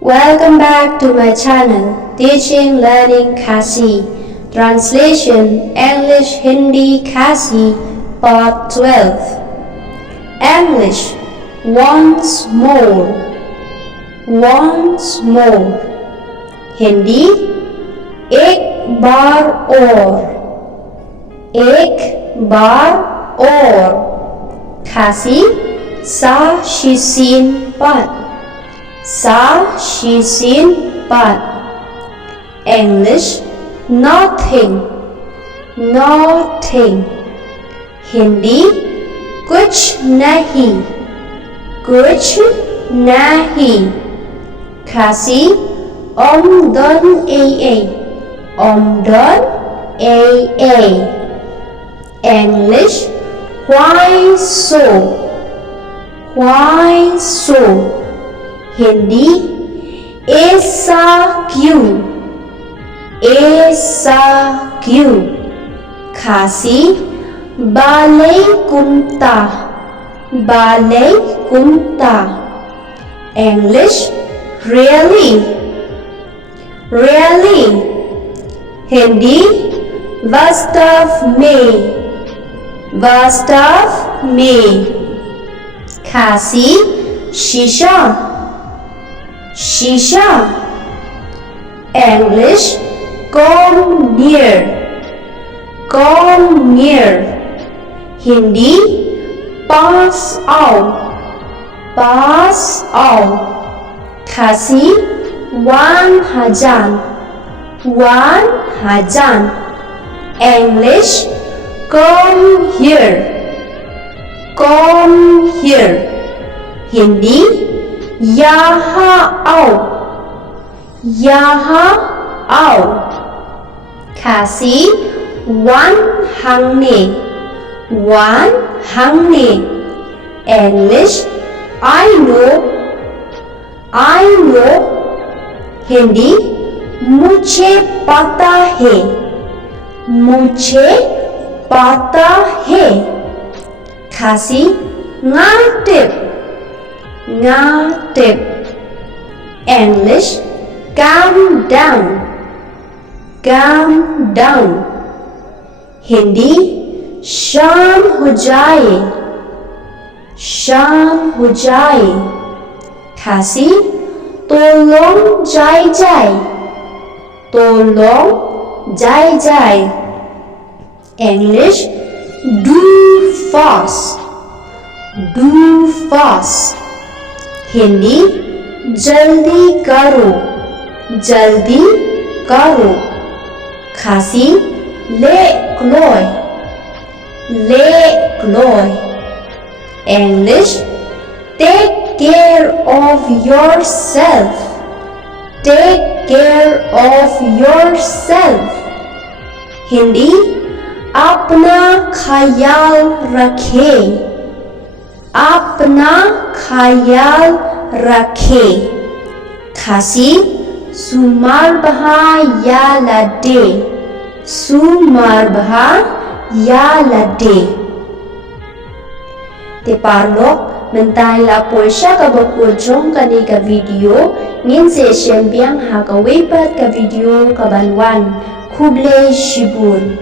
Welcome back to my channel, Teaching Learning Khasi. Translation English Hindi Khasi Part 12. English once more. Once more. Hindi एक बार और. एक बार और. Khasi sa shisin pat. Sa shisin pat. English nothing. Nothing. Hindi कुछ नहीं. कुछ नहीं. Khasi omdon aa. Omdon aa. English why so. Why so. Hindi ऐसा क्यों. ऐसा क्यों. Khasi balay kumta. Balay kumta. English really. Really. Hindi वास्तव में. वास्तव में. Khasi शीशा. शीशा. English come near. Come near. Hindi pass out. Pass out. Khasi 1000. 1000. English come here. Come here. Hindi यहाँ आओ. यहाँ आओ. Khasi one hangने. One hangने. English I know. I know. Hindi मुझे पता है. मुझे पता है. Khasi ngatip. Ngatip. English calm down. Calm down. Hindi शाम हो जाए. शाम हो जाए. Khasi tolong jai jai. Tolong jai jai. English do fast. Do fast. Hindi जल्दी करो. जल्दी करो. Khasi ले क्लोय. ले क्लोय. English take care of yourself. Take care of yourself. Hindi अपना ख्याल रखे. अपना ख्याल रखे. Khasi sumarbaha ya lade. Sumarbaha ya lade. Te parlok mentai la poisha ka bakujong kani ka video ngin se siyembiang ha ka wepat ka video ka banwan kuble shibun.